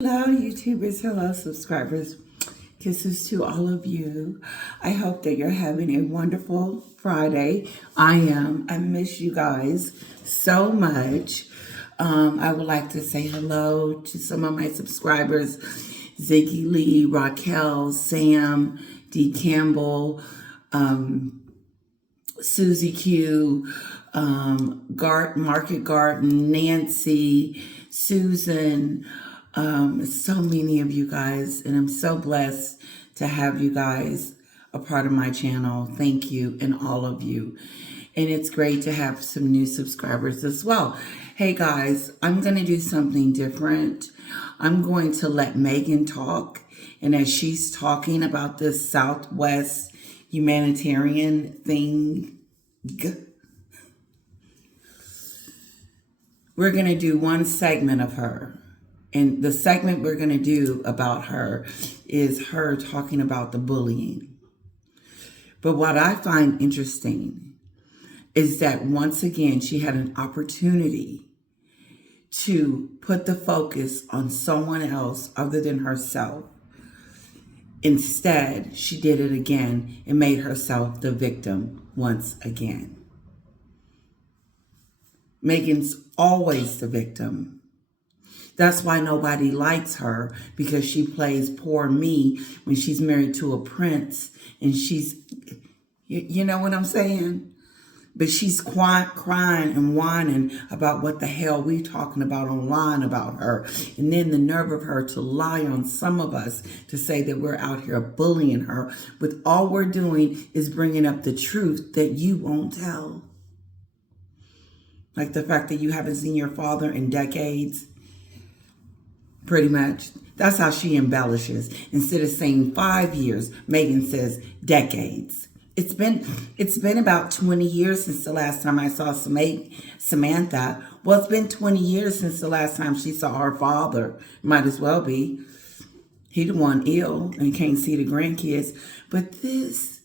Hello, YouTubers. Hello, subscribers. Kisses to all of you. I hope that you're having a wonderful Friday. I am. I miss you guys so much. I would like to say hello to some of my subscribers. Ziggy Lee, Raquel, Sam, D. Campbell, Susie Q, Market Garden, Nancy, Susan, so many of you guys, and I'm so blessed to have you guys a part of my channel. Thank you, and all of you. And it's great to have some new subscribers as well. Hey guys, I'm going to do something different. I'm going to let Mehgan talk, and as she's talking about this Southwest humanitarian thing, we're going to do one segment of her. And the segment we're going to do about her is her talking about the bullying. But what I find interesting is that once again, she had an opportunity to put the focus on someone else other than herself. Instead, she did it again and made herself the victim once again. Mehgan's always the victim. That's why nobody likes her, because she plays poor me when she's married to a prince and she's, you know what I'm saying? But she's crying and whining about what the hell we talking about online about her. And then the nerve of her to lie on some of us to say that we're out here bullying her, with all we're doing is bringing up the truth that you won't tell. Like the fact that you haven't seen your father in decades. Pretty much. That's how she embellishes. Instead of saying 5 years, Mehgan says decades. It's been about 20 years since the last time I saw Samantha. Well, it's been 20 years since the last time she saw her father. Might as well be. He the one ill and can't see the grandkids. But this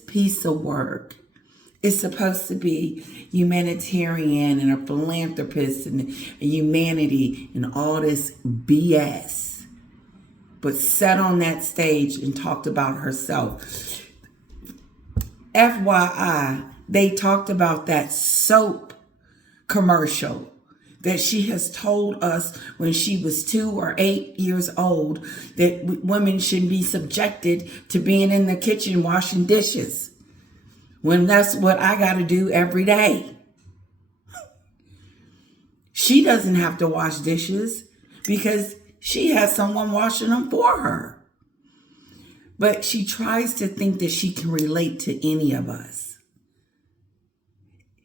piece of work is supposed to be humanitarian and a philanthropist and humanity and all this BS. But sat on that stage and talked about herself. FYI, they talked about that soap commercial that she has told us when she was 2 or 8 years old that women should be subjected to being in the kitchen washing dishes, when that's what I got to do every day. She doesn't have to wash dishes because she has someone washing them for her. But she tries to think that she can relate to any of us.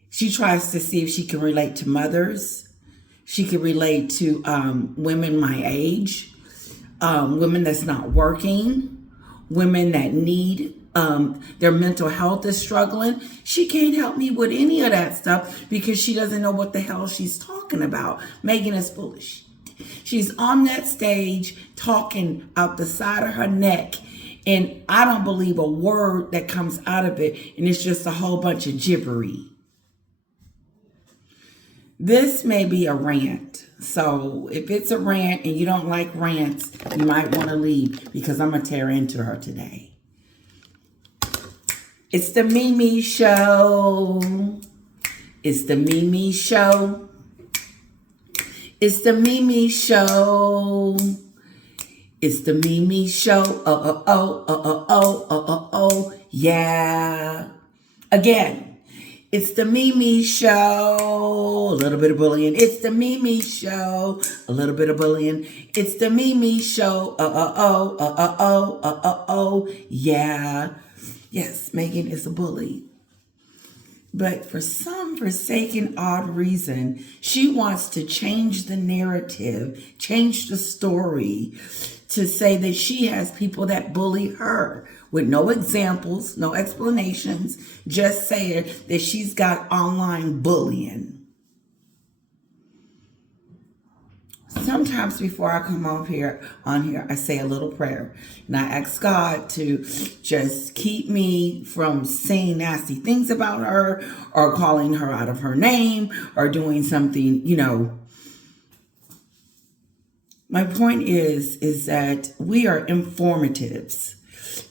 She tries to see if she can relate to mothers. She can relate to women my age, women that's not working, women that need their mental health is struggling. She can't help me with any of that stuff because she doesn't know what the hell she's talking about. Mehgan is foolish. She's on that stage talking out the side of her neck, and I don't believe a word that comes out of it, and it's just a whole bunch of gibbery. This may be a rant. So if it's a rant and you don't like rants, you might want to leave, because I'm going to tear into her today. It's the Mimi Show. It's the Mimi Show. It's the Mimi Show. It's the Mimi Show. Oh, yeah. Again, it's the Mimi Show. A little bit of bullying. It's the Mimi Show. A little bit of bullying. It's the Mimi Show. Yeah. Yes, Mehgan is a bully. But for some forsaken odd reason, she wants to change the narrative, change the story, to say that she has people that bully her with no examples, no explanations, just saying that she's got online bullying. Sometimes before I come on here, I say a little prayer, and I ask God to just keep me from saying nasty things about her, or calling her out of her name, or doing something, My point is that we are informatives,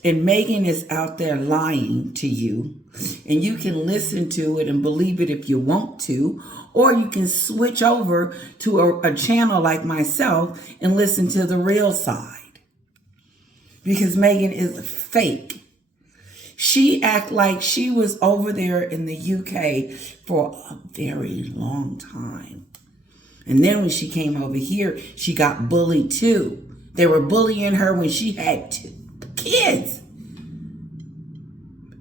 and Mehgan is out there lying to you, and you can listen to it and believe it if you want to, or you can switch over to a channel like myself and listen to the real side, because Mehgan is fake. She act like she was over there in the UK for a very long time. And then when she came over here, she got bullied too. They were bullying her when she had kids.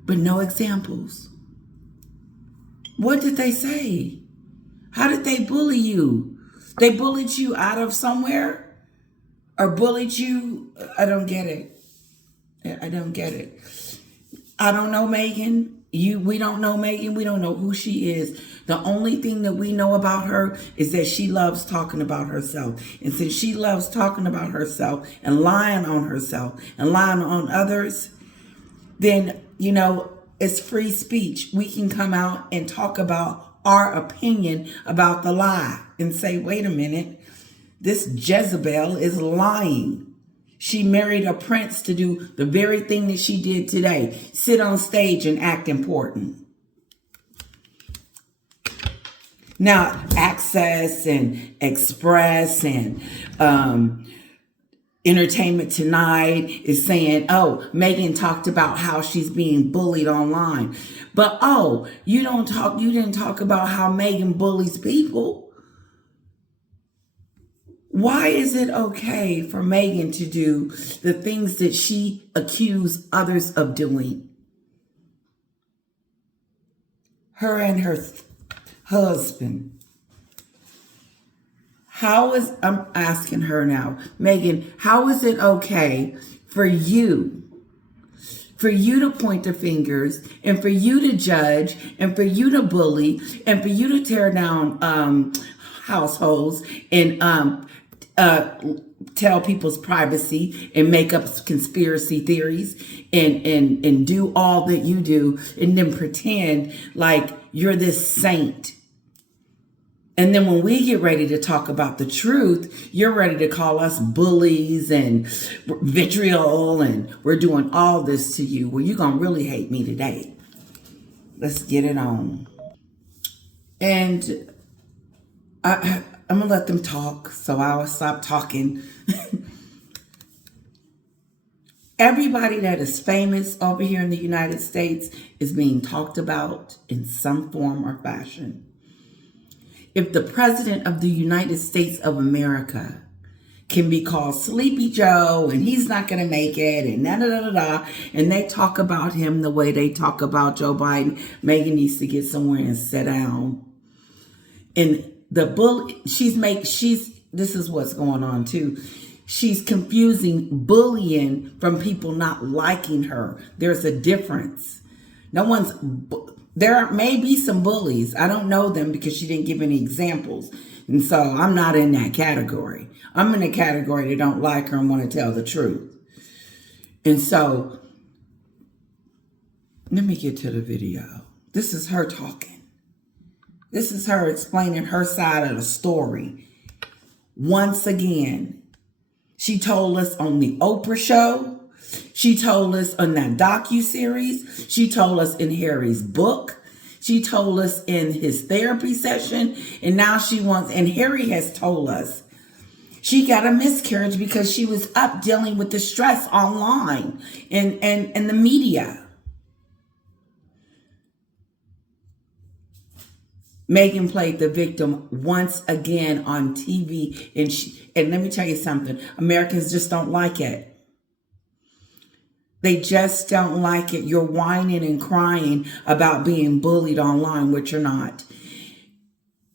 But no examples. What did they say? How did they bully you? They bullied you out of somewhere? Or bullied you? I don't get it. I don't get it. I don't know Mehgan. We don't know Mehgan. We don't know who she is. The only thing that we know about her is that she loves talking about herself. And since she loves talking about herself and lying on herself and lying on others, then, it's free speech. We can come out and talk about our opinion about the lie and say, wait a minute, this Jezebel is lying. She married a prince to do the very thing that she did today, sit on stage and act important. Now, Access and Express and Entertainment Tonight is saying, oh, Mehgan talked about how she's being bullied online. But, you didn't talk about how Mehgan bullies people. Why is it okay for Mehgan to do the things that she accused others of doing? Her and her husband. I'm asking her now, Mehgan, how is it okay for you to point the fingers and for you to judge and for you to bully and for you to tear down households and tell people's privacy and make up conspiracy theories and do all that you do and then pretend like you're this saint? And then when we get ready to talk about the truth, you're ready to call us bullies and vitriol and we're doing all this to you. Well, you're going to really hate me today. Let's get it on. And I'm going to let them talk, so I'll stop talking. Everybody that is famous over here in the United States is being talked about in some form or fashion. If the president of the United States of America can be called Sleepy Joe and he's not going to make it and da-da-da-da-da, and they talk about him the way they talk about Joe Biden, Mehgan needs to get somewhere and sit down. And the bully, this is what's going on too. She's confusing bullying from people not liking her. There's a difference. There may be some bullies. I don't know them because she didn't give any examples. And so I'm not in that category. I'm in a category that don't like her and want to tell the truth. And so let me get to the video. This is her talking. This is her explaining her side of the story. Once again, she told us on the Oprah show. She told us on that docuseries. She told us in Harry's book. She told us in his therapy session. And now and Harry has told us she got a miscarriage because she was up dealing with the stress online and the media. Mehgan played the victim once again on TV. And let me tell you something. Americans just don't like it. They just don't like it. You're whining and crying about being bullied online, which you're not.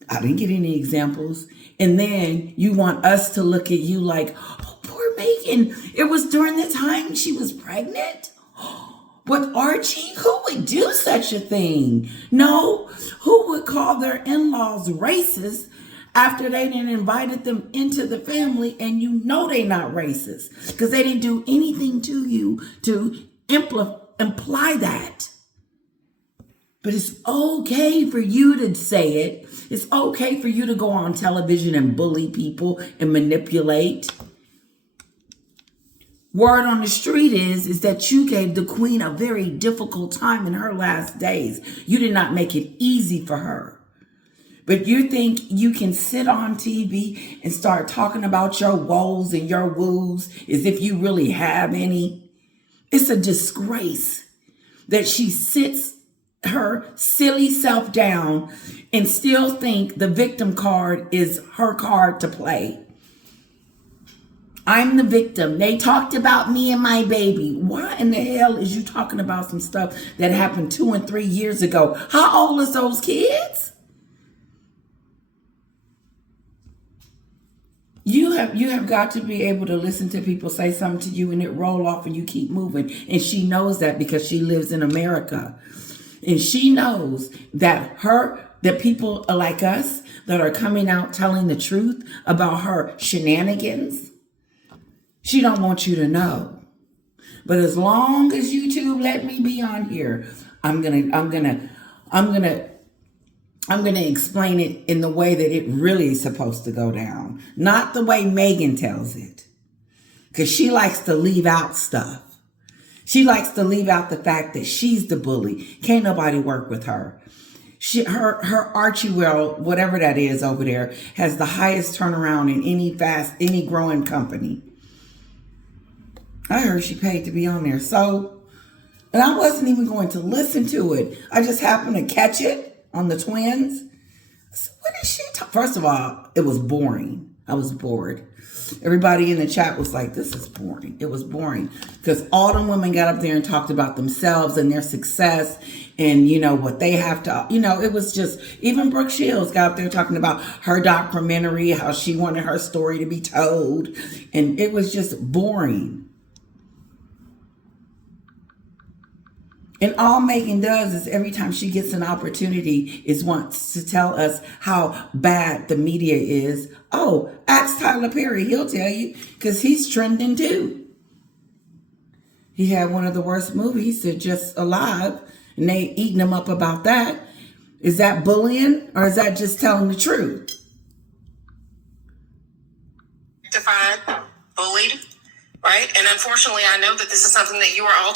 I didn't get any examples. And then you want us to look at you like, oh, poor Mehgan. It was during the time she was pregnant with Archie. Who would do such a thing? No, who would call their in-laws racist after they didn't invited them into the family and they not racist because they didn't do anything to you to imply that. But it's okay for you to say it. It's okay for you to go on television and bully people and manipulate. Word on the street is that you gave the queen a very difficult time in her last days. You did not make it easy for her. But you think you can sit on TV and start talking about your woes and your woos as if you really have any? It's a disgrace that she sits her silly self down and still think the victim card is her card to play. I'm the victim. They talked about me and my baby. Why in the hell is you talking about some stuff that happened 2 and 3 years ago? How old is those kids? You have got to be able to listen to people say something to you and it roll off and you keep moving. And she knows that because she lives in America. And she knows that people like us that are coming out telling the truth about her shenanigans, she don't want you to know. But as long as YouTube let me be on here, I'm gonna explain it in the way that it really is supposed to go down, not the way Mehgan tells it, because she likes to leave out stuff. She likes to leave out the fact that she's the bully. Can't nobody work with her. Her Archie Well, whatever that is over there, has the highest turnaround in any growing company. I heard she paid to be on there. So, and I wasn't even going to listen to it. I just happened to catch it on the twins. I said, what is she talking? First of all, it was boring. I was bored. Everybody in the chat was like, this is boring. It was boring because all the women got up there and talked about themselves and their success and, what they have to, it was just, even Brooke Shields got up there talking about her documentary, how she wanted her story to be told. And it was just boring. And all Mehgan does is every time she gets an opportunity is wants to tell us how bad the media is. Oh, ask Tyler Perry. He'll tell you because he's trending too. He had one of the worst movies, Just Alive, and they eating him up about that. Is that bullying or is that just telling the truth? Defied, bullied, right? And unfortunately, I know that this is something that you are all...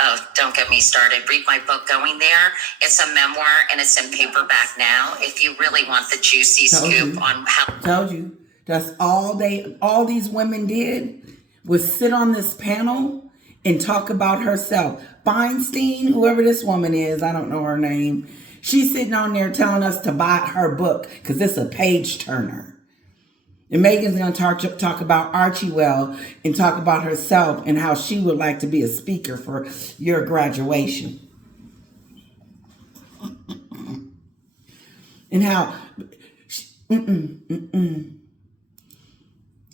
Oh, don't get me started. Read my book, Going There. It's a memoir and it's in paperback now. If you really want the juicy scoop on how... Told you. That's all these women did was sit on this panel and talk about herself. Feinstein, whoever this woman is, I don't know her name. She's sitting on there telling us to buy her book because it's a page turner. And Mehgan's going to talk about Archie Well and talk about herself and how she would like to be a speaker for your graduation. And how...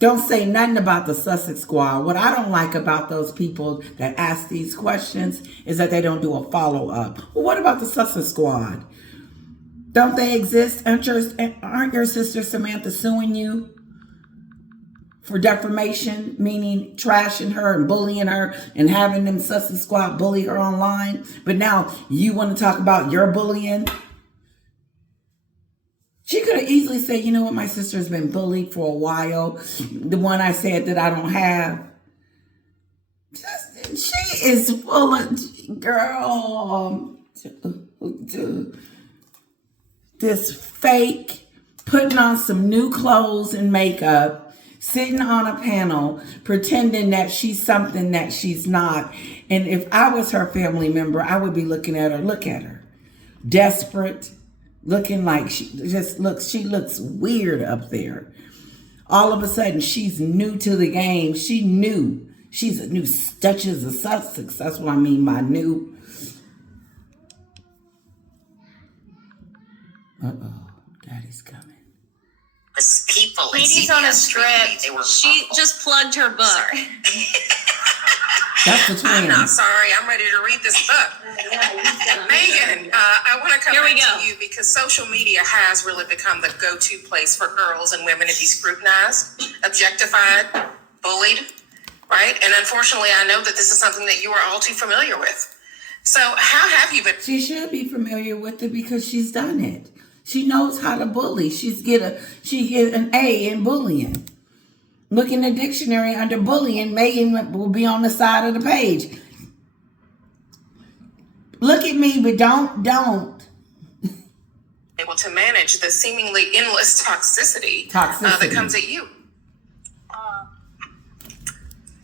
Don't say nothing about the Sussex Squad. What I don't like about those people that ask these questions is that they don't do a follow-up. Well, what about the Sussex Squad? Don't they exist? Aren't your sister Samantha suing you for defamation, meaning trashing her and bullying her and having them Sussex Squad bully her online? But now you want to talk about your bullying? She could have easily said, you know what, my sister's been bullied for a while. The one I said that I don't have. She is full of, girl, this fake, putting on some new clothes and makeup, sitting on a panel, pretending that she's something that she's not. And if I was her family member, I would be looking at her, look at her, desperate, looking like she looks weird up there. All of a sudden, she's new to the game. She's a new Duchess of Sussex. That's what I mean by new. Uh-oh, Daddy's coming. People Ladies on a strip. She just plugged her book. Sorry. That's the twin. I'm not sorry. I'm ready to read this book. Mehgan, I want to come back to you because social media has really become the go-to place for girls and women to be scrutinized, objectified, bullied, right? And unfortunately, I know that this is something that you are all too familiar with. So how have you been? She should be familiar with it because she's done it. She knows how to bully. She get an A in bullying. Look in the dictionary under bullying. Mehgan will be on the side of the page. Look at me, but don't. Able to manage the seemingly endless toxicity. That comes at you.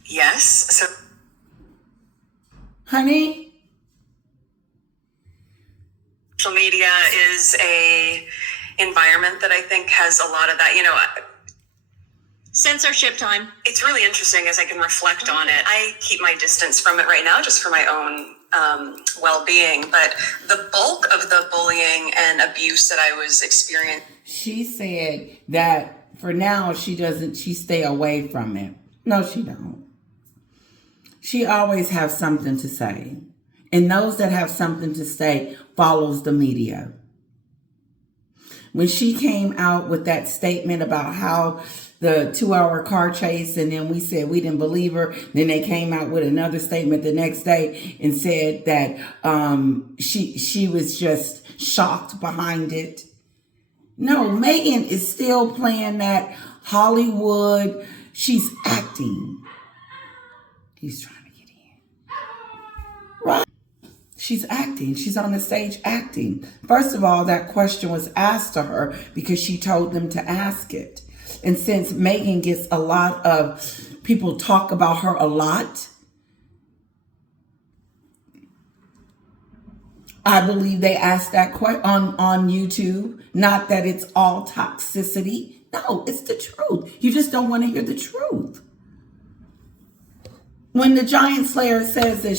Yes. So, Honey? social media is a environment that I think has a lot of that, Censorship time. it's really interesting as I can reflect on it. I keep my distance from it right now just for my own well-being, but the bulk of the bullying and abuse that I was experiencing. She said that for now she stay away from it. No, she don't. She always has something to say. And those that have something to say follows the media. When she came out with that statement about how the 2-hour car chase, and then we said we didn't believe her. Then they came out with another statement the next day and said that she was just shocked behind it. No, Mehgan is still playing that Hollywood. She's acting. He's trying to get in. Right. She's acting. She's on the stage acting. First of all, that question was asked to her because she told them to ask it. And since Mehgan gets a lot of people talk about her a lot, I believe they asked that question on YouTube. Not that it's all toxicity. No, it's the truth. You just don't want to hear the truth. When the Giant Slayer says that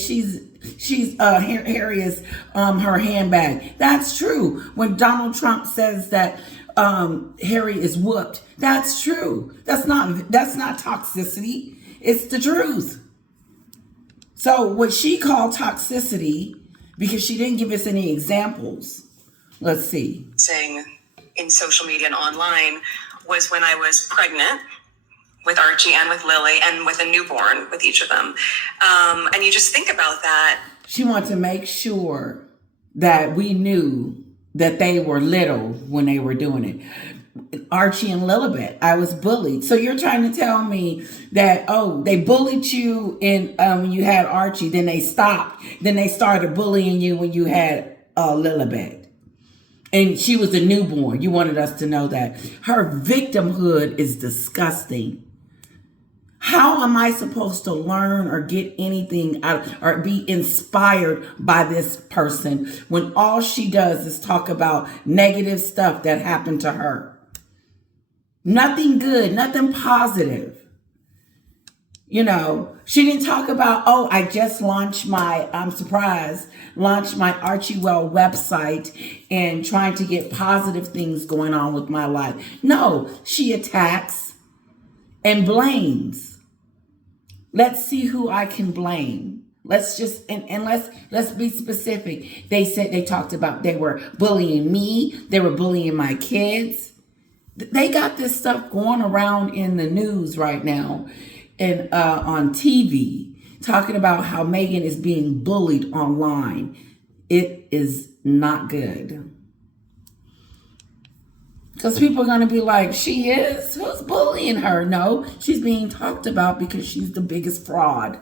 Harry is her handbag, that's true. When Donald Trump says that Harry is whooped, that's true. That's not toxicity. It's the truth. So what she called toxicity, because she didn't give us any examples. Let's see. Saying in social media and online was when I was pregnant with Archie and with Lily and with a newborn with each of them. And you just think about that. She wanted to make sure that we knew that they were little when they were doing it. Archie and Lilibet, I was bullied. So you're trying to tell me that, they bullied you when you had Archie, then they stopped. Then they started bullying you when you had Lilibet. And she was a newborn. You wanted us to know that. Her victimhood is disgusting. How am I supposed to learn or get anything out or be inspired by this person when all she does is talk about negative stuff that happened to her? Nothing good, nothing positive. She didn't talk about, I just launched my Archie Well website and trying to get positive things going on with my life. No, she attacks and blames. Let's see who I can blame. Let's just, and let's be specific. They talked about they were bullying me. They were bullying my kids. They got this stuff going around in the news right now and on TV, talking about how Mehgan is being bullied online. It is not good. Because people are going to be like, she is? Who's bullying her? No, she's being talked about because she's the biggest fraud.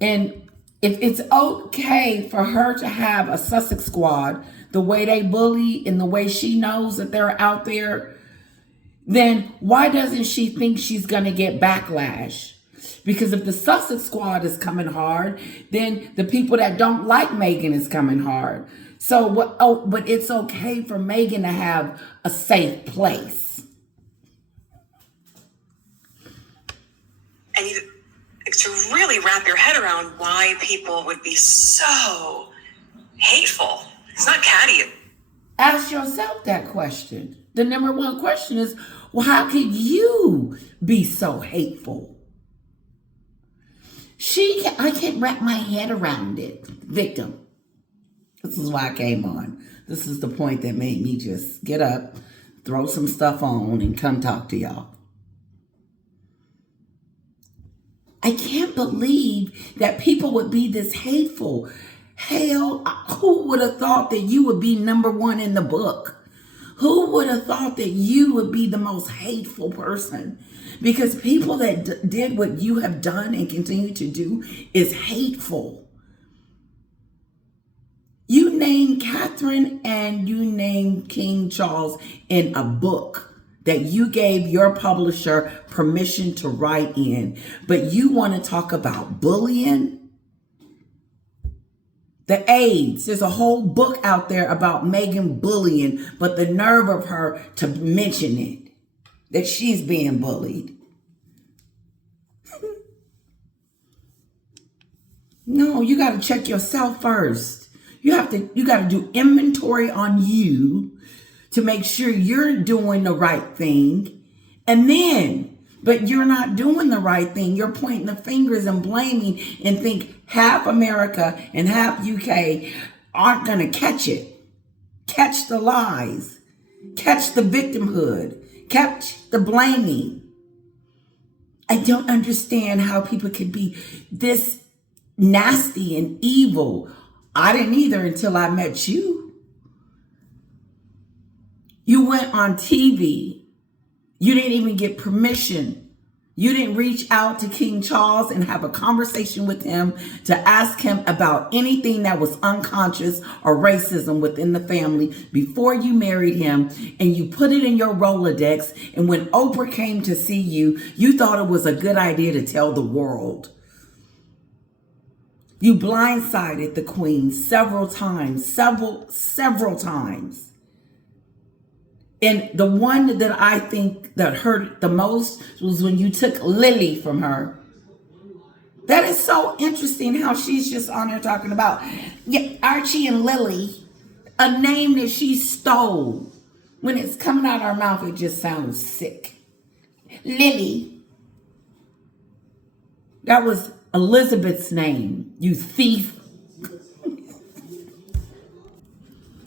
And if it's okay for her to have a Sussex squad, the way they bully and the way she knows that they're out there, then why doesn't she think she's going to get backlash? Because if the Sussex squad is coming hard, then the people that don't like Mehgan is coming hard. So but it's okay for Mehgan to have a safe place. And to really wrap your head around why people would be so hateful. It's not catty. Ask yourself that question. The number one question is, well, how could you be so hateful? I can't wrap my head around it. Victim. This is why I came on. This is the point that made me just get up, throw some stuff on, and come talk to y'all. I can't believe that people would be this hateful. Hell, who would have thought that you would be number one in the book? Who would have thought that you would be the most hateful person? Because people that did what you have done and continue to do is hateful. You named Catherine and you named King Charles in a book that you gave your publisher permission to write in, but you want to talk about bullying? The AIDS, there's a whole book out there about Mehgan bullying, but the nerve of her to mention it, that she's being bullied. No, you got to check yourself first. You got to do inventory on you to make sure you're doing the right thing. And then, but you're not doing the right thing. You're pointing the fingers and blaming and think half America and half UK aren't going to catch it. Catch the lies. Catch the victimhood. Catch the blaming. I don't understand how people could be this nasty and evil. I didn't either until I met you. You went on TV. You didn't even get permission. You didn't reach out to King Charles and have a conversation with him to ask him about anything that was unconscious or racism within the family before you married him, and you put it in your Rolodex. And when Oprah came to see you, you thought it was a good idea to tell the world. You blindsided the queen several times. And the one that I think that hurt the most was when you took Lily from her. That is so interesting how she's just on there talking about Archie and Lily, a name that she stole. When it's coming out of her mouth, it just sounds sick. Lily. That was Elizabeth's name, you thief.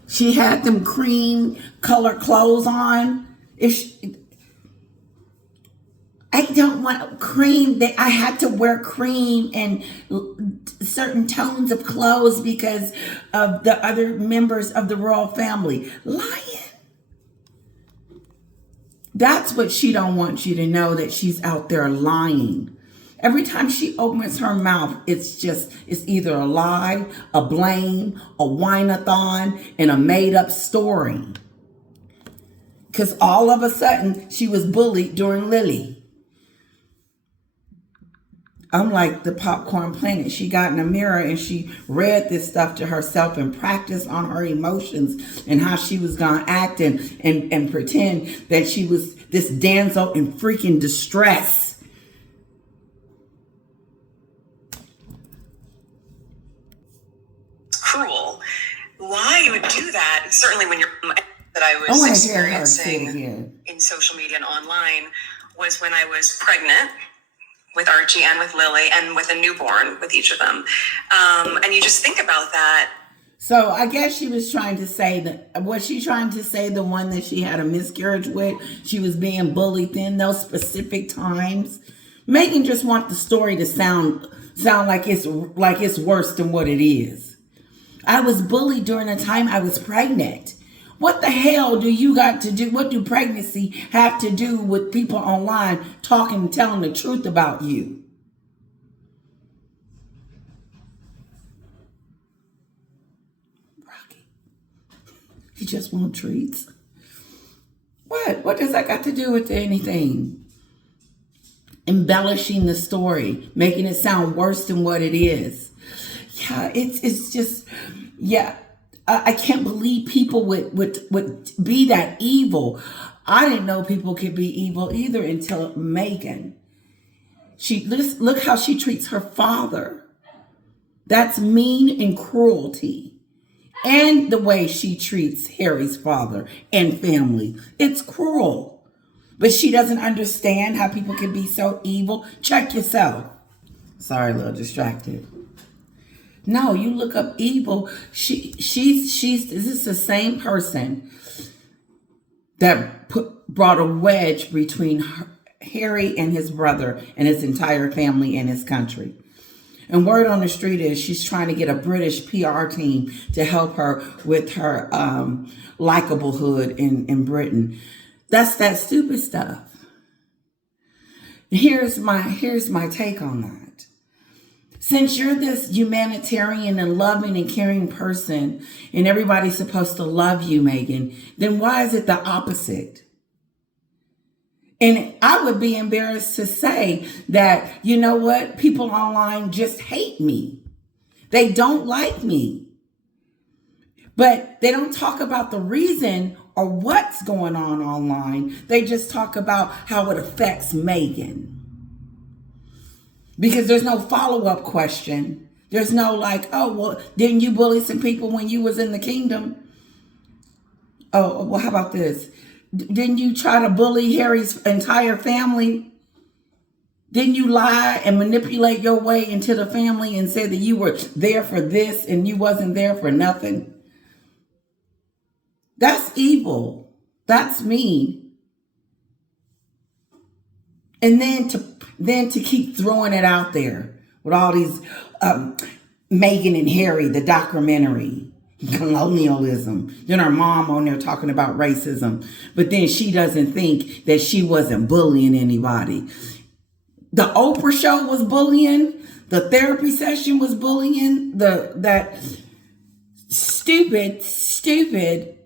She had them cream colored clothes on. I don't want cream. I had to wear cream and certain tones of clothes because of the other members of the royal family. Lying. That's what she don't want you to know, that she's out there lying. Every time she opens her mouth, it's either a lie, a blame, a whine-a-thon, and a made-up story. Because all of a sudden, she was bullied during Lily. Unlike the Popcorn Planet, she got in a mirror and she read this stuff to herself and practiced on her emotions and how she was going to act and pretend that she was this damsel in freaking distress. Cruel. Why you would do that? Certainly when you're that I was experiencing in social media and online was when I was pregnant with Archie and with Lily and with a newborn with each of them. And you just think about that. So I guess she was trying to say that, was she trying to say the one that she had a miscarriage with, she was being bullied in those specific times? Mehgan just wants the story to sound like it's worse than what it is. I was bullied during the time I was pregnant. What the hell do you got to do? What do pregnancy have to do with people online talking and telling the truth about you? Rocky, you just want treats? What does that got to do with anything? Embellishing the story, making it sound worse than what it is. Yeah, it's just, yeah. I can't believe people would be that evil. I didn't know people could be evil either until Mehgan. Look how she treats her father. That's mean and cruelty. And the way she treats Harry's father and family. It's cruel. But she doesn't understand how people can be so evil. Check yourself. Sorry, a little distracted. No, you look up evil. This is the same person that brought a wedge between Harry and his brother and his entire family and his country. And word on the street is she's trying to get a British PR team to help her with her likablehood in Britain. That's that stupid stuff. Here's my take on that. Since you're this humanitarian and loving and caring person and everybody's supposed to love you, Mehgan, then why is it the opposite? And I would be embarrassed to say that, you know what, people online just hate me. They don't like me. But they don't talk about the reason or what's going on online. They just talk about how it affects Mehgan. Because there's no follow-up question. There's no like, oh, well, didn't you bully some people when you was in the kingdom? Oh, well, how about this? Didn't you try to bully Harry's entire family? Didn't you lie and manipulate your way into the family and say that you were there for this and you wasn't there for nothing? That's evil. That's mean. And then to keep throwing it out there with all these Mehgan and Harry, the documentary. Colonialism. Then her mom on there talking about racism. But then she doesn't think that she wasn't bullying anybody. The Oprah show was bullying. The therapy session was bullying. That stupid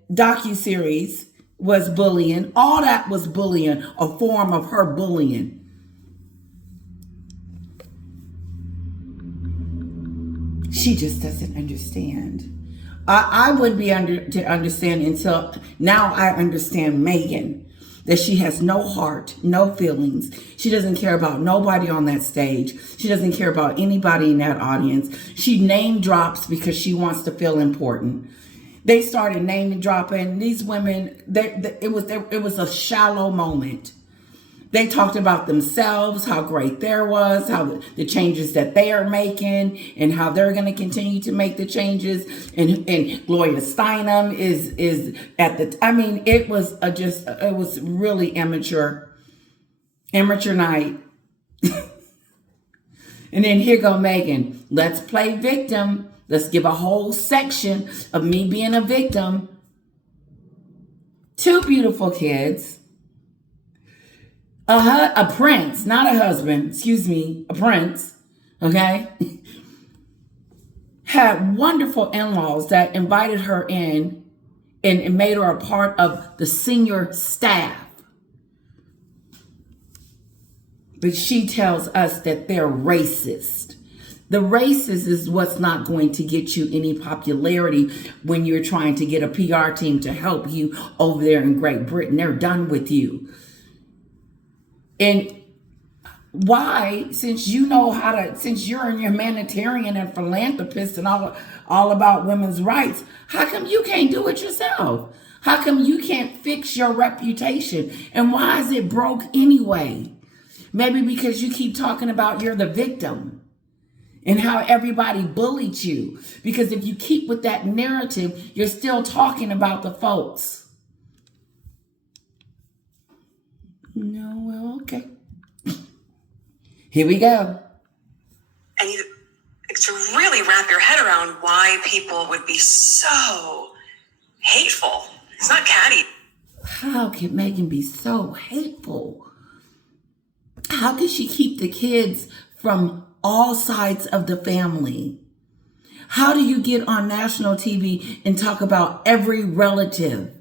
docuseries was bullying. All that was bullying, a form of her bullying. She just doesn't understand. I wouldn't be to understand until now. I understand Mehgan, that she has no heart, no feelings. She doesn't care about nobody on that stage. She doesn't care about anybody in that audience. She name drops because she wants to feel important. They started naming dropping these women. It was a shallow moment. They talked about themselves, how great there was, how the changes that they are making, and how they're going to continue to make the changes. And Gloria Steinem is at the. I mean, it was it was really immature night. And then here go Mehgan. Let's play victim. Let's give a whole section of me being a victim. 2 beautiful kids. A prince, not a husband, excuse me, a prince, okay? Had wonderful in-laws that invited her in and made her a part of the senior staff. But she tells us that they're racist. The racist is what's not going to get you any popularity when you're trying to get a PR team to help you over there in Great Britain. They're done with you. And why, since you know how to, since you're a humanitarian and philanthropist and all about women's rights, how come you can't do it yourself? How come you can't fix your reputation? And why is it broke anyway? Maybe because you keep talking about you're the victim and how everybody bullied you. Because if you keep with that narrative, you're still talking about the folks. No, well, okay. Here we go. And to really wrap your head around why people would be so hateful. It's not catty. How can Mehgan be so hateful? How can she keep the kids from all sides of the family? How do you get on national TV and talk about every relative,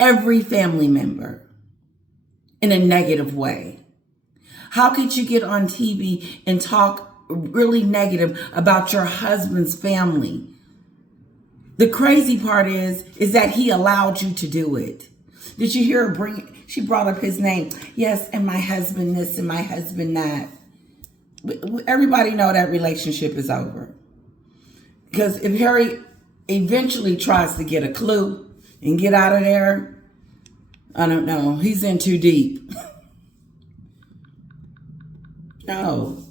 every family member in a negative way? How could you get on TV and talk really negative about your husband's family? The crazy part is that he allowed you to do it. Did you hear her she brought up his name. Yes, and my husband this and my husband that. Everybody know that relationship is over. Because if Harry eventually tries to get a clue and get out of there, I don't know, he's in too deep. No,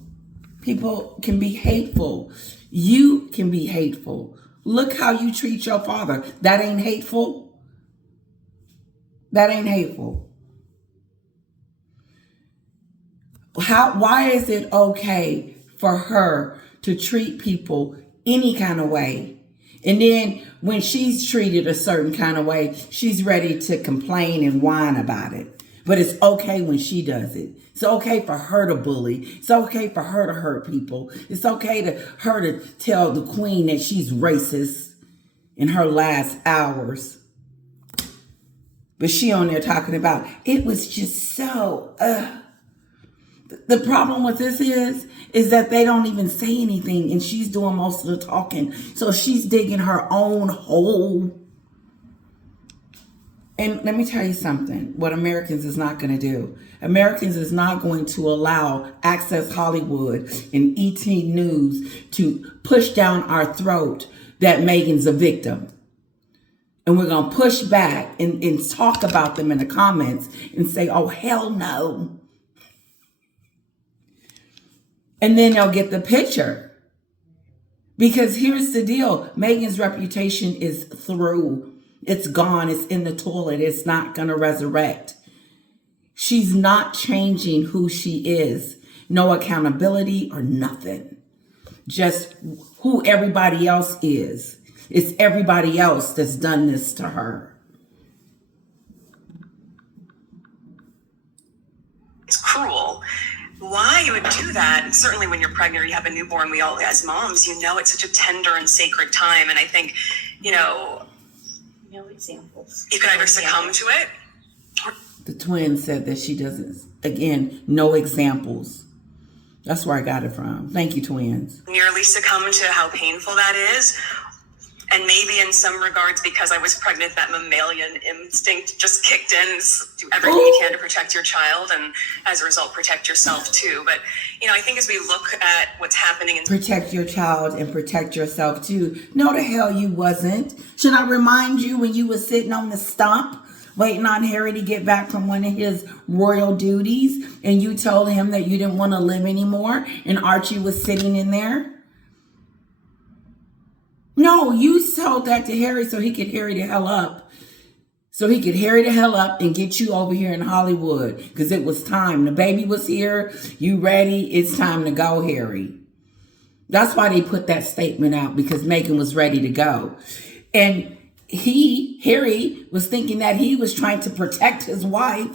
people can be hateful. You can be hateful. Look how you treat your father. That ain't hateful. That ain't hateful. why is it okay for her to treat people any kind of way? And then when she's treated a certain kind of way, she's ready to complain and whine about it. But it's okay when she does it. It's okay for her to bully. It's okay for her to hurt people. It's okay to her to tell the queen that she's racist in her last hours. But she on there talking about, it was just so, The problem with this is that they don't even say anything and she's doing most of the talking. So she's digging her own hole. And let me tell you something, what Americans is not going to do. Americans is not going to allow Access Hollywood and ET News to push down our throat that Mehgan's a victim. And we're going to push back and talk about them in the comments and say, oh, hell no. And then they'll get the picture. Because here's the deal. Mehgan's reputation is through. It's gone. It's in the toilet. It's not going to resurrect. She's not changing who she is. No accountability or nothing. Just who everybody else is. It's everybody else that's done this to her. It's cruel. Why you would do that? And certainly when you're pregnant or you have a newborn, we all, as moms, it's such a tender and sacred time. And I think, no examples. You can either succumb to it. The twin said that she doesn't, again, no examples. That's where I got it from. Thank you, twins. Nearly succumb to how painful that is. And maybe in some regards, because I was pregnant, that mammalian instinct just kicked in. Do everything you can to protect your child and as a result, protect yourself too. But, I think as we look at what's happening. Protect your child and protect yourself too. No, the hell you wasn't. Should I remind you when you were sitting on the stump waiting on Harry to get back from one of his royal duties and you told him that you didn't want to live anymore and Archie was sitting in there? No, you told that to Harry so he could hurry the hell up. So he could hurry the hell up and get you over here in Hollywood. Because it was time. The baby was here. You ready? It's time to go, Harry. That's why they put that statement out. Because Mehgan was ready to go. And Harry, was thinking that he was trying to protect his wife.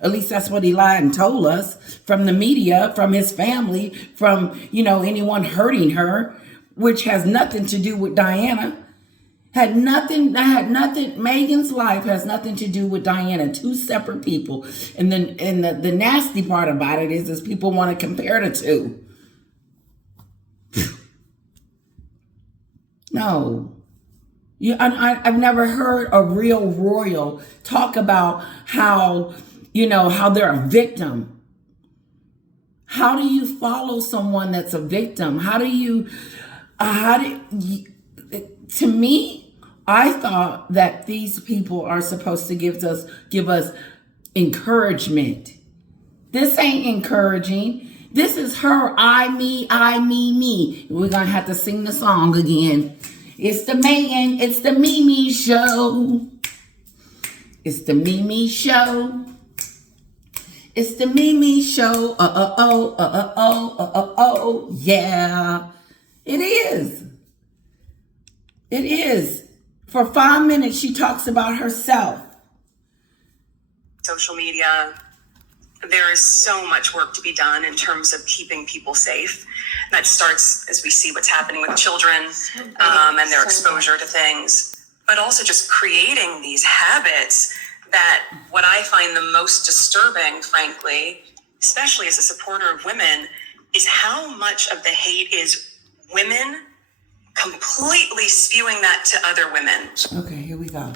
At least that's what he lied and told us. From the media, from his family, from, anyone hurting her. Which has nothing to do with Diana. Had nothing. Mehgan's life has nothing to do with Diana. Two separate people. And then, the nasty part about it is people want to compare the two. No. I've never heard a real royal talk about how they're a victim. How do you follow someone that's a victim? To me, I thought that these people are supposed to give us encouragement. This ain't encouraging. This is her, I, me. We're going to have to sing the song again. It's the Mehgan, it's the Mimi show. It's the Mimi show. It's the Mimi show. Yeah. It is. It is. For 5 minutes, she talks about herself. Social media, there is so much work to be done in terms of keeping people safe. That starts as we see what's happening with children and their exposure to things, but also just creating these habits that what I find the most disturbing, frankly, especially as a supporter of women, is how much of the hate is women completely spewing that to other women. Okay, here we go.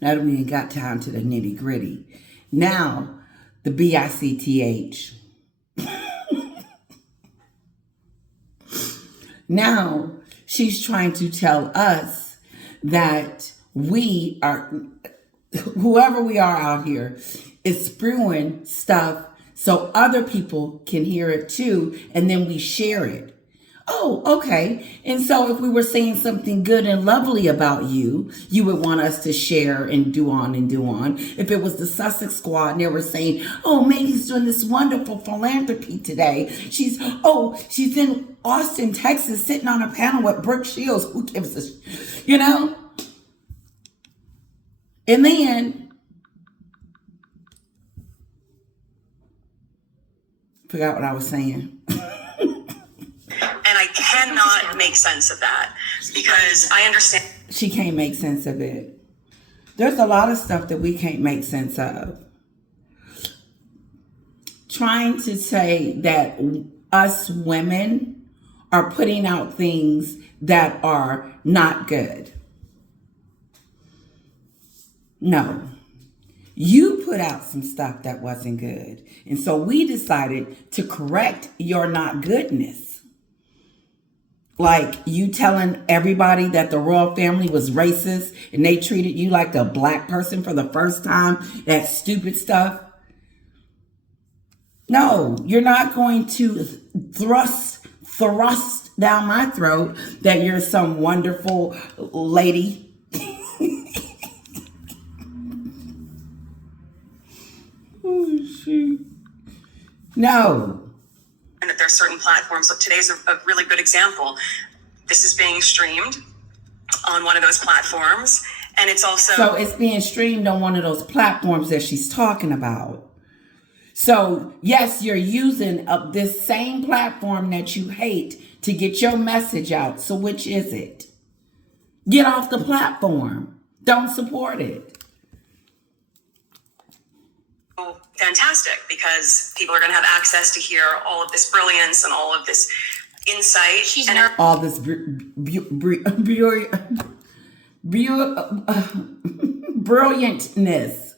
Now that we ain't got down to the nitty gritty. Now, the BICTH. Now, she's trying to tell us that we are, whoever we are out here, is spewing stuff so other people can hear it too, and then we share it. Oh, okay. And so if we were saying something good and lovely about you, you would want us to share and do on and do on. If it was the Sussex squad and they were saying, oh, Maggie's doing this wonderful philanthropy today. She's in Austin, Texas, sitting on a panel with Brooke Shields. Who gives a, And then, forgot what I was saying. And I cannot make sense of that because I understand. She can't make sense of it. There's a lot of stuff that we can't make sense of. Trying to say that us women are putting out things that are not good. No. You put out some stuff that wasn't good. And so we decided to correct your not goodness. Like you telling everybody that the royal family was racist and they treated you like a black person for the first time. That stupid stuff. No, you're not going to thrust down my throat that you're some wonderful lady. Oh, shoot. No. And that there are certain platforms. Look, today's a really good example. This is being streamed on one of those platforms. And it's also... So it's being streamed on one of those platforms that she's talking about. So, yes, you're using this same platform that you hate to get your message out. So which is it? Get off the platform. Don't support it. Fantastic, because people are going to have access to hear all of this brilliance and all of this insight. All this brilliantness.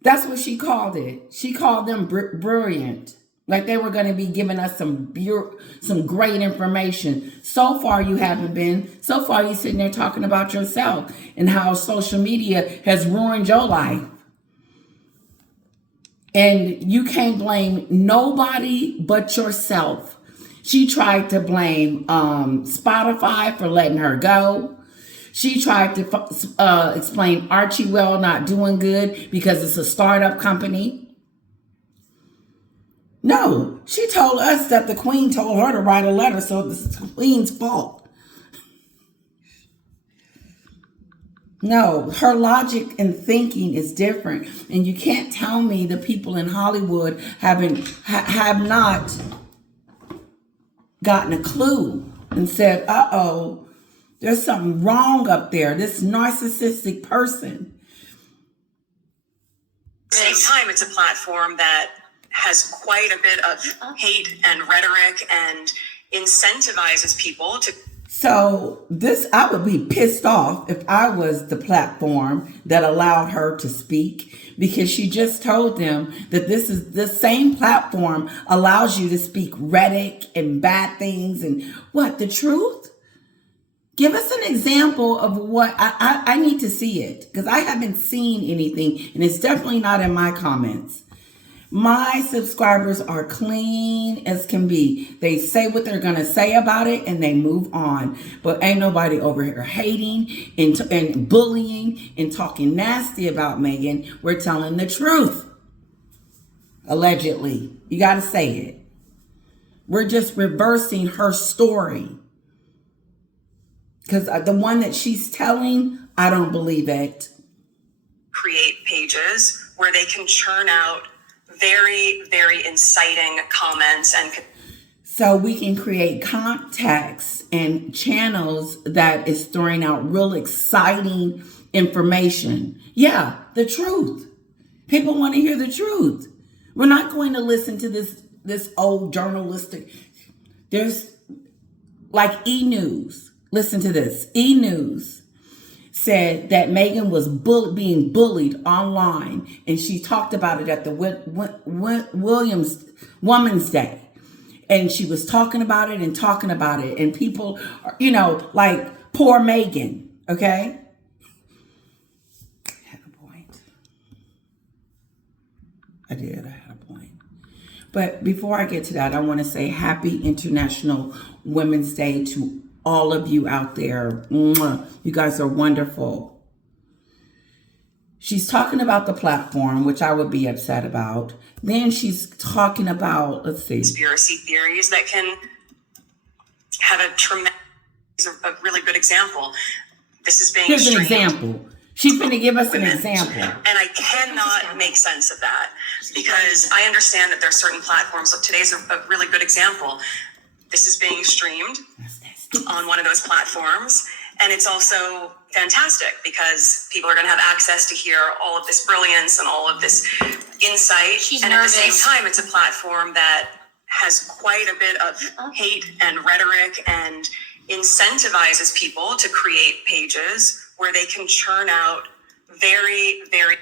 That's what she called it. She called them brilliant. Like they were going to be giving us some great information. So far you haven't been. So far you're sitting there talking about yourself and how social media has ruined your life. And you can't blame nobody but yourself. She tried to blame Spotify for letting her go. She tried to explain Archie Well not doing good because it's a startup company. No, she told us that the Queen told her to write a letter, so it's the Queen's fault. No, her logic and thinking is different. And you can't tell me the people in Hollywood have not gotten a clue and said, uh-oh, there's something wrong up there. This narcissistic person. At the same time, it's a platform that has quite a bit of hate and rhetoric and incentivizes people to... So I would be pissed off if I was the platform that allowed her to speak, because she just told them that this same platform allows you to speak rhetoric and bad things and what, the truth? Give us an example of what I need to see it, because I haven't seen anything and it's definitely not in my comments. My subscribers are clean as can be. They say what they're going to say about it and they move on. But ain't nobody over here hating and bullying and talking nasty about Mehgan. We're telling the truth. Allegedly. You got to say it. We're just reversing her story. Because the one that she's telling, I don't believe it. Create pages where they can churn out very, very inciting comments. And so we can create contacts and channels that is throwing out real exciting information. Yeah, the truth. People want to hear the truth. We're not going to listen to this old journalistic. There's like E-News. Listen to this. E-News said that Mehgan was being bullied online, and she talked about it at the Williams Women's Day, and she was talking about it, and people, like poor Mehgan. Okay, I had a point. I had a point. But before I get to that, I want to say happy International Women's Day to all of you out there. Mwah. You guys are wonderful. She's talking about the platform, which I would be upset about. Then she's talking about, let's see. Conspiracy theories that can have a tremendous, a really good example. This is being Here's an streamed. example. She's going to give us an Women. example. And I cannot make sense of that because I understand that there are certain platforms. So today's a really good example. This is being streamed on one of those platforms. And it's also fantastic because people are going to have access to hear all of this brilliance and all of this insight. She's and nervous. At the same time, it's a platform that has quite a bit of hate and rhetoric and incentivizes people to create pages where they can churn out very, very...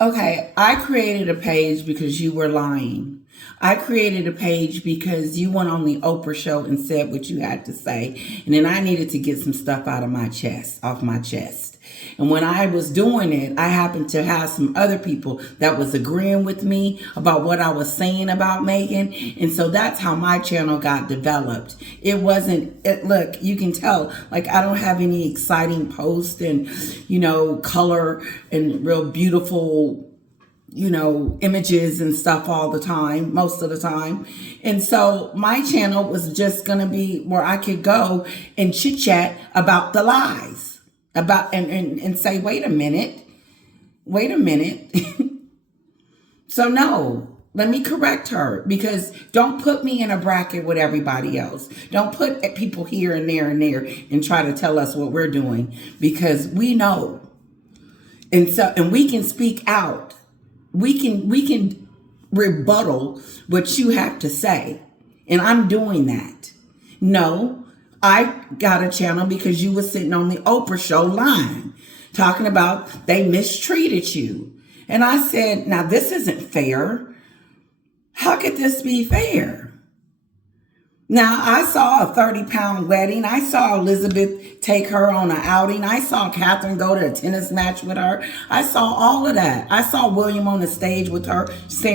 Okay, I created a page because you were lying. I created a page because you went on the Oprah show and said what you had to say. And then I needed to get some stuff out of my chest, off my chest. And when I was doing it, I happened to have some other people that was agreeing with me about what I was saying about Mehgan. And so that's how my channel got developed. It wasn't, look, you can tell, like, I don't have any exciting posts and, color and real beautiful, images and stuff all the time, most of the time. And so my channel was just going to be where I could go and chit chat about the lies and say, wait a minute. So no, let me correct her, because don't put me in a bracket with everybody else. Don't put people here and there and try to tell us what we're doing, because we know. And we can speak out. We can rebuttal what you have to say. And I'm doing that. No, I got a channel because you were sitting on the Oprah show lying, talking about they mistreated you. And I said, now this isn't fair. How could this be fair? Now, I saw a 30-pound wedding. I saw Elizabeth take her on an outing. I saw Catherine go to a tennis match with her. I saw all of that. I saw William on the stage with her,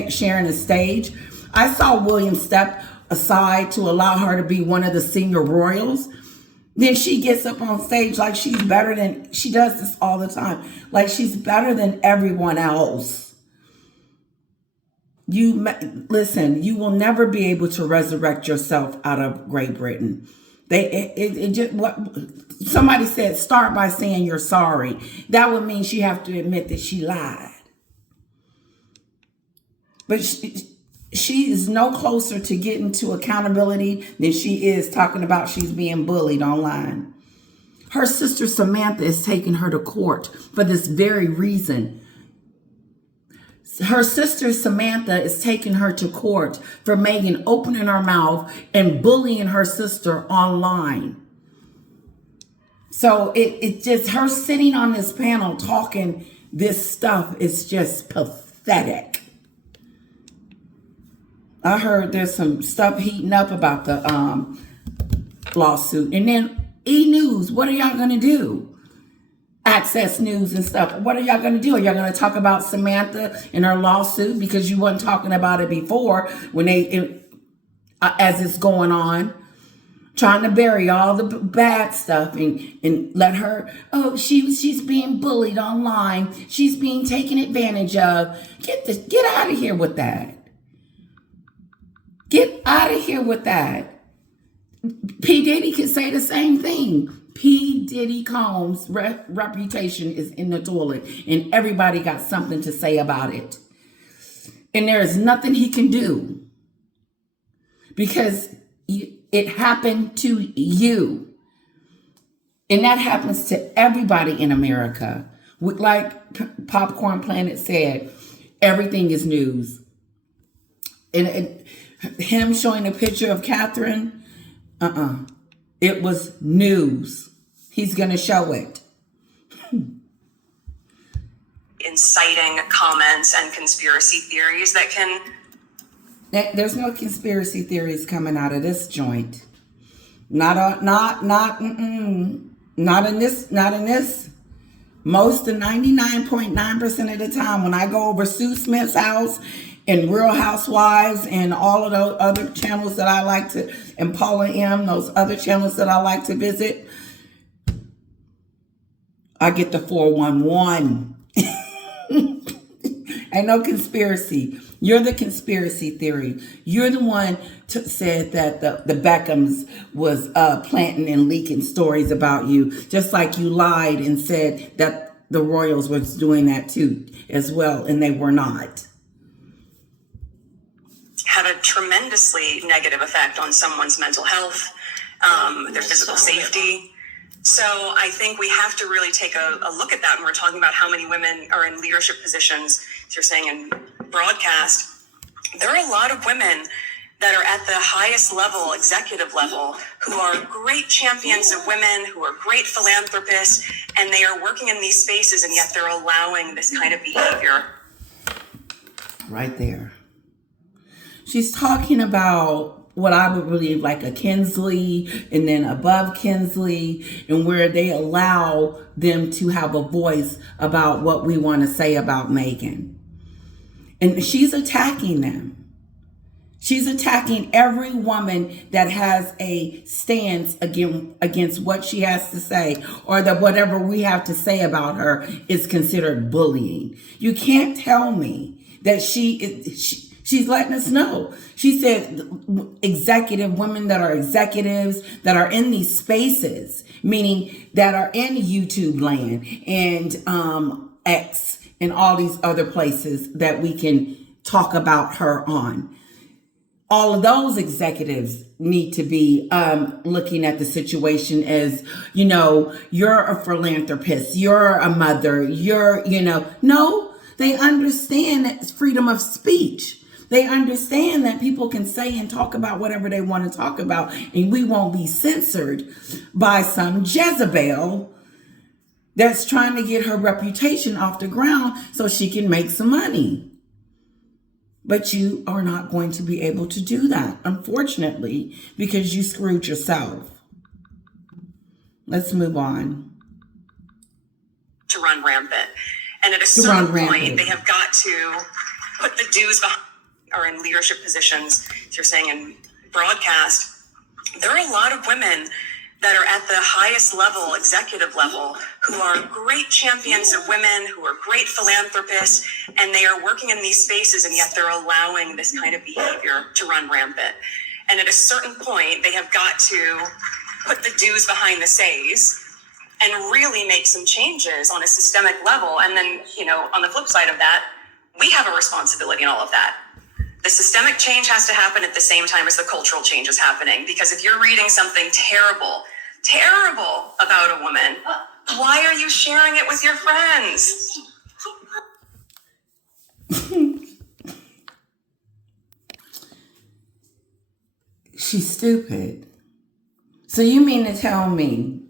sharing the stage. I saw William step aside to allow her to be one of the senior royals. Then she gets up on stage like she's better than, she does this all the time, like she's better than everyone else. Listen, you will never be able to resurrect yourself out of Great Britain. Somebody said, start by saying you're sorry. That would mean she have to admit that she lied. But she is no closer to getting to accountability than she is talking about she's being bullied online. Her sister Samantha is taking her to court for this very reason. Her sister Samantha is taking her to court for Mehgan opening her mouth and bullying her sister online. So it's just her sitting on this panel talking this stuff is just pathetic. I heard there's some stuff heating up about the lawsuit. And then E-News, what are y'all going to do? Access News and stuff. What are y'all going to do? Are y'all going to talk about Samantha and her lawsuit because you weren't talking about it before when as it's going on, trying to bury all the bad stuff and let her, she's being bullied online. She's being taken advantage of. Get out of here with that. Get out of here with that. P. Diddy could say the same thing. P. Diddy Combs' reputation is in the toilet, and everybody got something to say about it. And there is nothing he can do because it happened to you. And that happens to everybody in America. Like Popcorn Planet said, everything is news. And him showing a picture of Catherine, it was news. He's going to show it. Inciting comments and conspiracy theories that can... There's no conspiracy theories coming out of this joint. Not in this. Most of 99.9% of the time when I go over Sue Smith's house and Real Housewives and all of those other channels that I like to, and Paula M, those other channels that I like to visit, I get the 411. Ain't no conspiracy. You're the conspiracy theory. You're the one said that the Beckhams was planting and leaking stories about you, just like you lied and said that the Royals was doing that too as well, and they were not. Had a tremendously negative effect on someone's mental health, their physical safety. So I think we have to really take a look at that when we're talking about how many women are in leadership positions. As you're saying in broadcast, there are a lot of women that are at the highest level, executive level, who are great champions of women, who are great philanthropists, and they are working in these spaces, and yet they're allowing this kind of behavior. Right there. She's talking about what I would believe like a Kinsley and then above Kinsley, and where they allow them to have a voice about what we want to say about Mehgan. And she's attacking them. She's attacking every woman that has a stance against what she has to say, or that whatever we have to say about her is considered bullying. You can't tell me that she's letting us know. She said executive women that are executives that are in these spaces, meaning that are in YouTube land and X and all these other places that we can talk about her on. All of those executives need to be looking at the situation as, you're a philanthropist, you're a mother, no, they understand that it's freedom of speech. They understand that people can say and talk about whatever they want to talk about, and we won't be censored by some Jezebel that's trying to get her reputation off the ground so she can make some money. But you are not going to be able to do that, unfortunately, because you screwed yourself. Let's move on. To run rampant. And at a certain point, they have got to put the dues behind, are in leadership positions. As you're saying in broadcast, there are a lot of women that are at the highest level, executive level, who are great champions of women, who are great philanthropists, and they are working in these spaces, and yet they're allowing this kind of behavior to run rampant. And at a certain point, they have got to put the do's behind the says and really make some changes on a systemic level. And then, on the flip side of that, we have a responsibility in all of that. The systemic change has to happen at the same time as the cultural change is happening. Because if you're reading something terrible about a woman, why are you sharing it with your friends? She's stupid. So you mean to tell me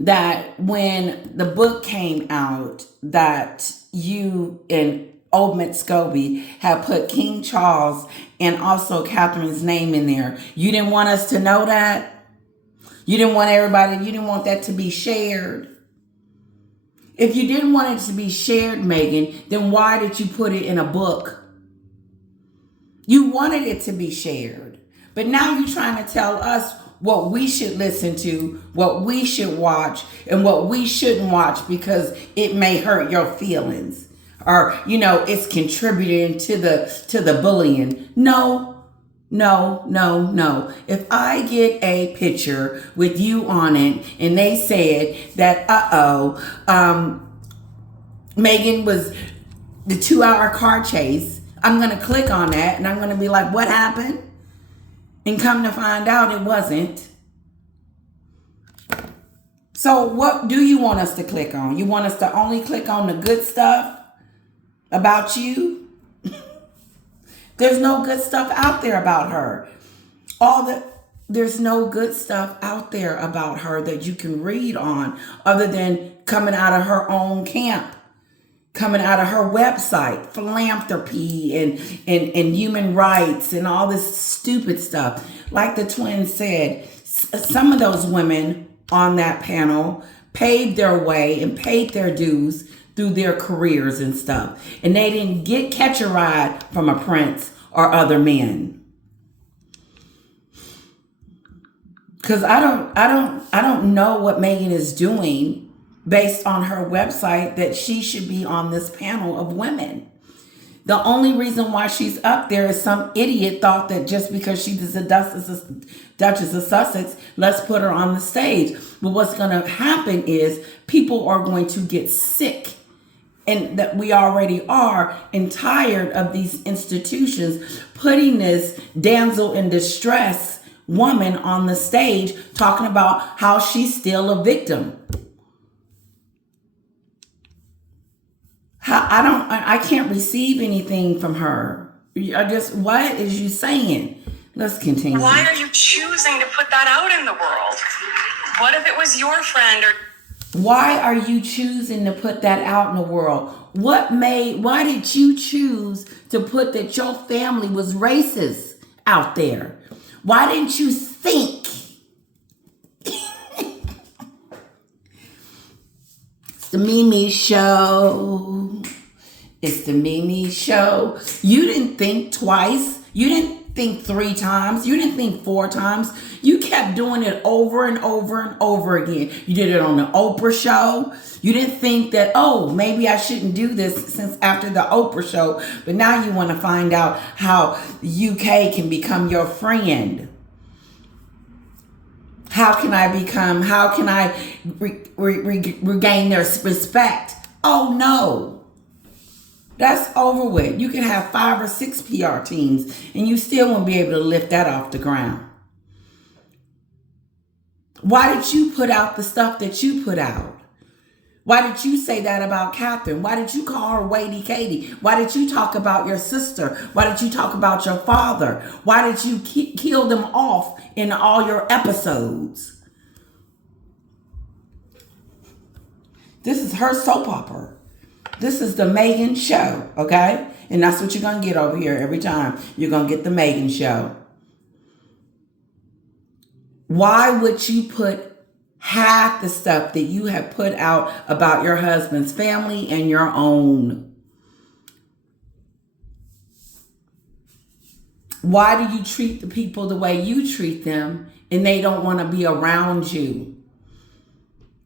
that when the book came out that you and Old Scobie have put King Charles and also Catherine's name in there, you didn't want us to know that? You didn't want that to be shared? If you didn't want it to be shared, Mehgan, then why did you put it in a book? You wanted it to be shared. But now you're trying to tell us what we should listen to, what we should watch, and what we shouldn't watch because it may hurt your feelings. Or, it's contributing to the bullying. No. If I get a picture with you on it and they said that, Mehgan was the 2-hour car chase, I'm going to click on that and I'm going to be like, what happened? And come to find out it wasn't. So what do you want us to click on? You want us to only click on the good stuff about you? There's no good stuff out there about her. There's no good stuff out there about her that you can read on other than coming out of her own camp, coming out of her website, philanthropy and human rights and all this stupid stuff. Like the twins said, some of those women on that panel paved their way and paid their dues through their careers and stuff. And they didn't catch a ride from a prince or other men. Because I don't know what Mehgan is doing based on her website that she should be on this panel of women. The only reason why she's up there is some idiot thought that just because she's the Duchess of Sussex, let's put her on the stage. But what's going to happen is people are going to get sick, and that we already are, and tired of these institutions putting this damsel in distress woman on the stage talking about how she's still a victim. I can't receive anything from her. What is you saying? Let's continue. Why are you choosing to put that out in the world? What if it was your friend or... Why are you choosing to put that out in the world? Why did you choose to put that your family was racist out there? Why didn't you think? It's the Mimi show. It's the Mimi show. You didn't think twice. You didn't think 3 times. You didn't think 4 times. You kept doing it over and over and over again. You did it on the Oprah show. You didn't think that, oh, maybe I shouldn't do this since after the Oprah show. But now you want to find out how UK can become your friend. How can I regain their respect? Oh, no. That's over with. You can have 5 or 6 PR teams and you still won't be able to lift that off the ground. Why did you put out the stuff that you put out? Why did you say that about Catherine? Why did you call her Wadey Katie? Why did you talk about your sister? Why did you talk about your father? Why did you kill them off in all your episodes? This is her soap opera. This is the Mehgan show, okay? And that's what you're going to get over here every time. You're going to get the Mehgan show. Why would you put half the stuff that you have put out about your husband's family and your own? Why do you treat the people the way you treat them and they don't want to be around you?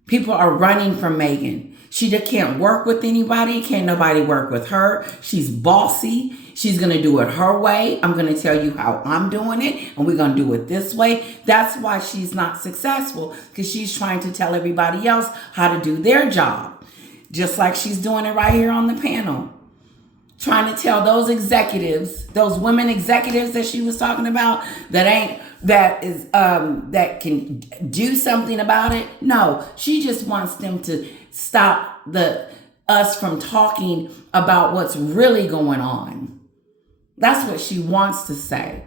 People are running from Mehgan. She just can't work with anybody. Can't nobody work with her. She's bossy. She's going to do it her way. I'm going to tell you how I'm doing it, and we're going to do it this way. That's why she's not successful, because she's trying to tell everybody else how to do their job. Just like she's doing it right here on the panel. Trying to tell those executives, those women executives that she was talking about, that can do something about it. No, she just wants them to stop us from talking about what's really going on. That's what she wants to say.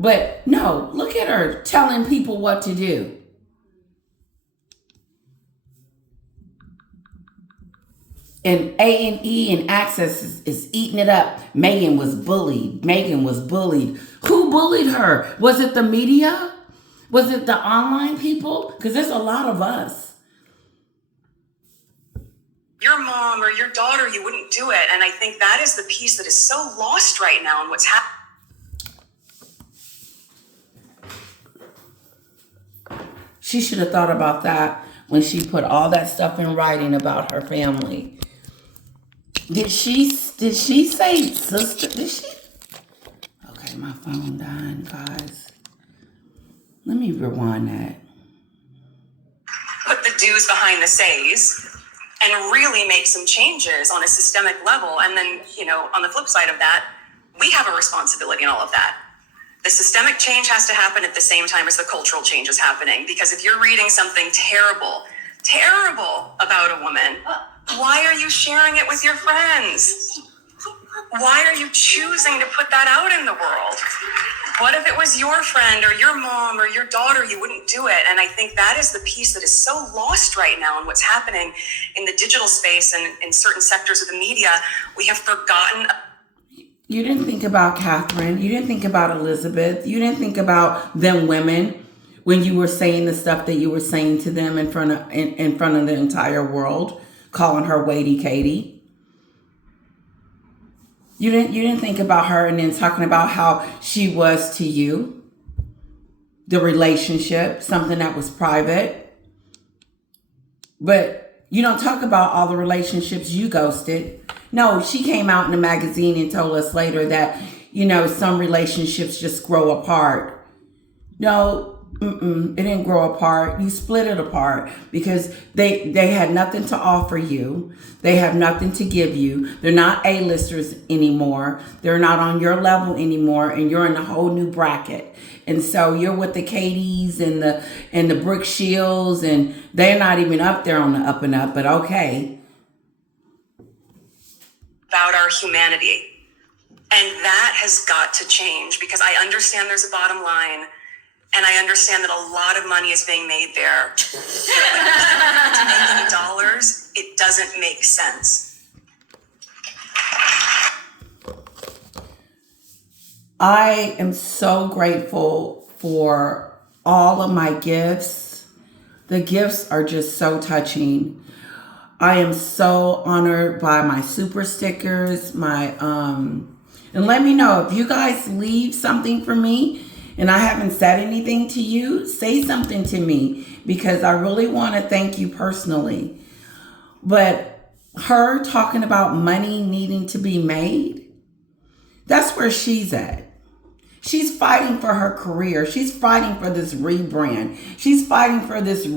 But no, look at her telling people what to do. And A&E and Access is eating it up. Mehgan was bullied. Who bullied her? Was it the media? Was it the online people? Because there's a lot of us. Your mom or your daughter, you wouldn't do it. And I think that is the piece that is so lost right now in what's happening. She should have thought about that when she put all that stuff in writing about her family. Did she say sister? Did she? Okay, my phone dying, guys. Let me rewind that. Put the do's behind the says and really make some changes on a systemic level. And then, on the flip side of that, we have a responsibility in all of that. The systemic change has to happen at the same time as the cultural change is happening. Because if you're reading something terrible about a woman, why are you sharing it with your friends? Why are you choosing to put that out in the world? What if it was your friend or your mom or your daughter? You wouldn't do it. And I think that is the piece that is so lost right now in what's happening in the digital space and in certain sectors of the media. We have forgotten. You didn't think about Catherine. You didn't think about Elizabeth. You didn't think about them women when you were saying the stuff that you were saying to them in front of the entire world, calling her Weighty Katie. You didn't think about her and then talking about how she was to you. The relationship, something that was private. But you don't talk about all the relationships you ghosted. No, she came out in the magazine and told us later that, some relationships just grow apart. No, it didn't grow apart. You split it apart because they had nothing to offer you. They have nothing to give you. They're not A-listers anymore. They're not on your level anymore, and you're in a whole new bracket. And so you're with the Katies and the Brooke Shields, and they're not even up there on the up and up, but okay. About our humanity. And that has got to change because I understand there's a bottom line. And I understand that a lot of money is being made there. But to make any dollars, it doesn't make sense. I am so grateful for all of my gifts. The gifts are just so touching. I am so honored by my super stickers, and let me know if you guys leave something for me and I haven't said anything to you, say something to me because I really want to thank you personally. But her talking about money needing to be made, that's where she's at. She's fighting for her career. She's fighting for this rebrand. She's fighting for this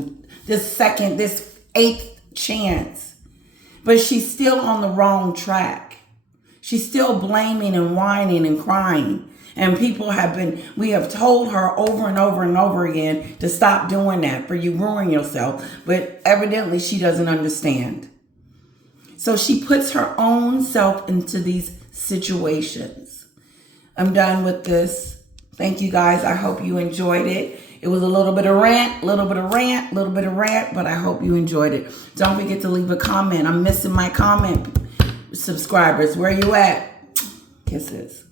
eighth chance. But she's still on the wrong track. She's still blaming and whining and crying. And we have told her over and over and over again to stop doing that, for you ruin yourself. But evidently she doesn't understand. So she puts her own self into these situations. I'm done with this. Thank you guys. I hope you enjoyed it. It was a little bit of rant, but I hope you enjoyed it. Don't forget to leave a comment. I'm missing my comment subscribers. Where you at? Kisses.